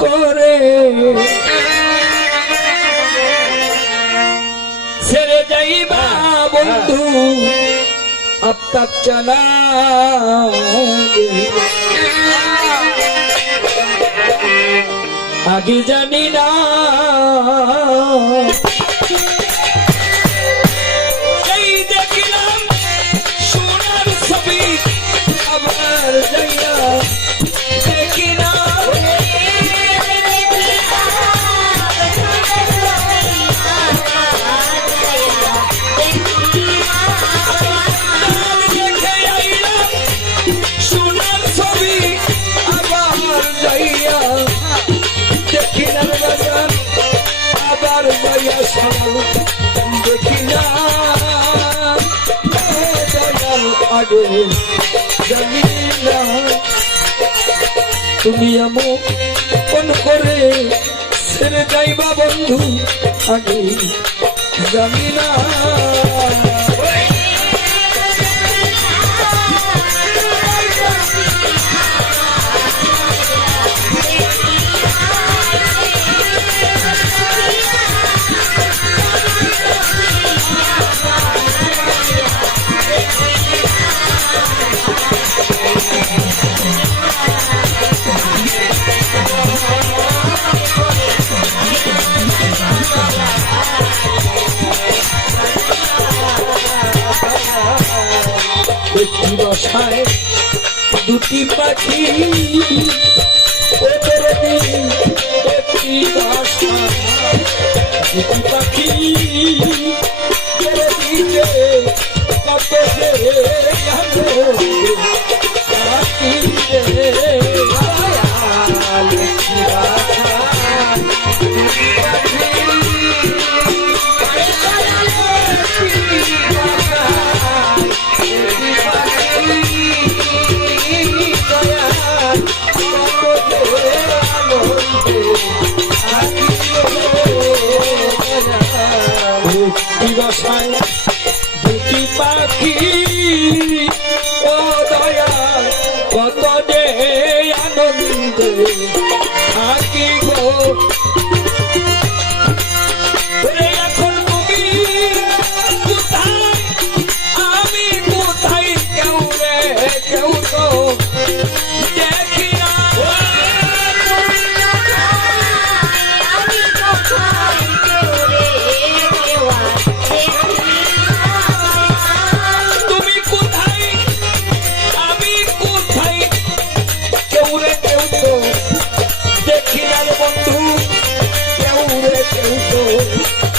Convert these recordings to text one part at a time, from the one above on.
করে। ছেড়ে যাইবা বন্ধু আগে জানি না তুমি আমার কোন করে ছেড়ে যাইবা বন্ধু আগে জানি না। মাথায় দুটি পাখি ওদের দিন একটি বাসা। পাখি आके गो গো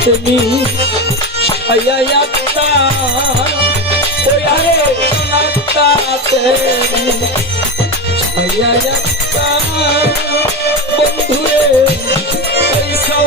পত্নী আয়াত্তা ওই আরে সোনাত্তা আয়াত্তা বন্ধুরে এই সব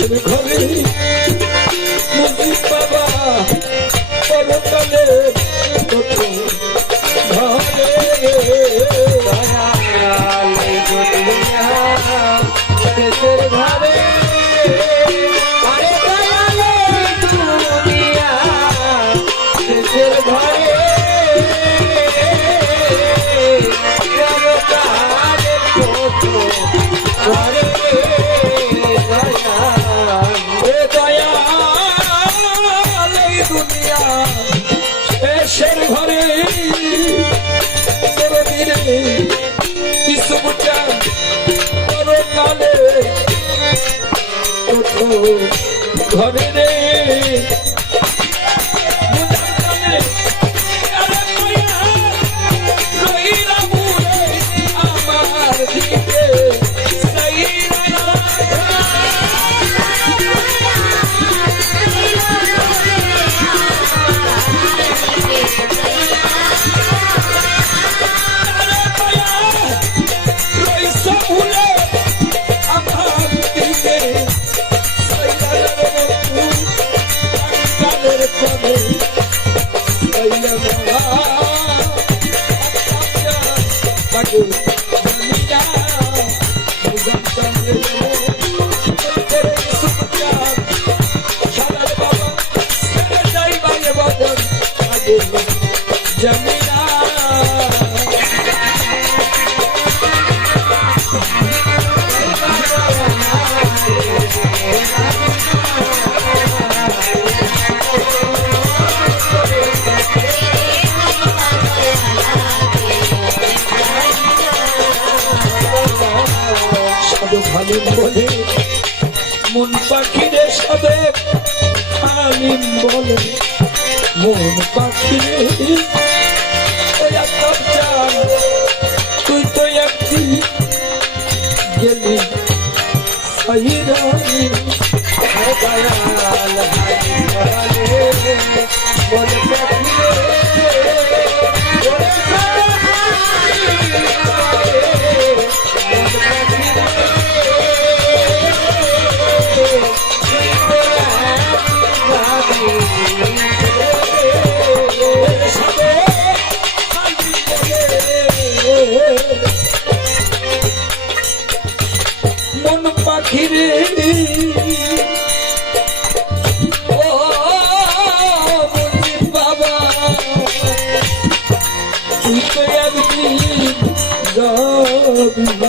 i'm going Shri Hari. ঘরে। রে Thank you. মন পাখিরে সাথে আলিম বলে, মন পাখি তুই তো একটি গেলি সহি রানি দয়াল হারি কবি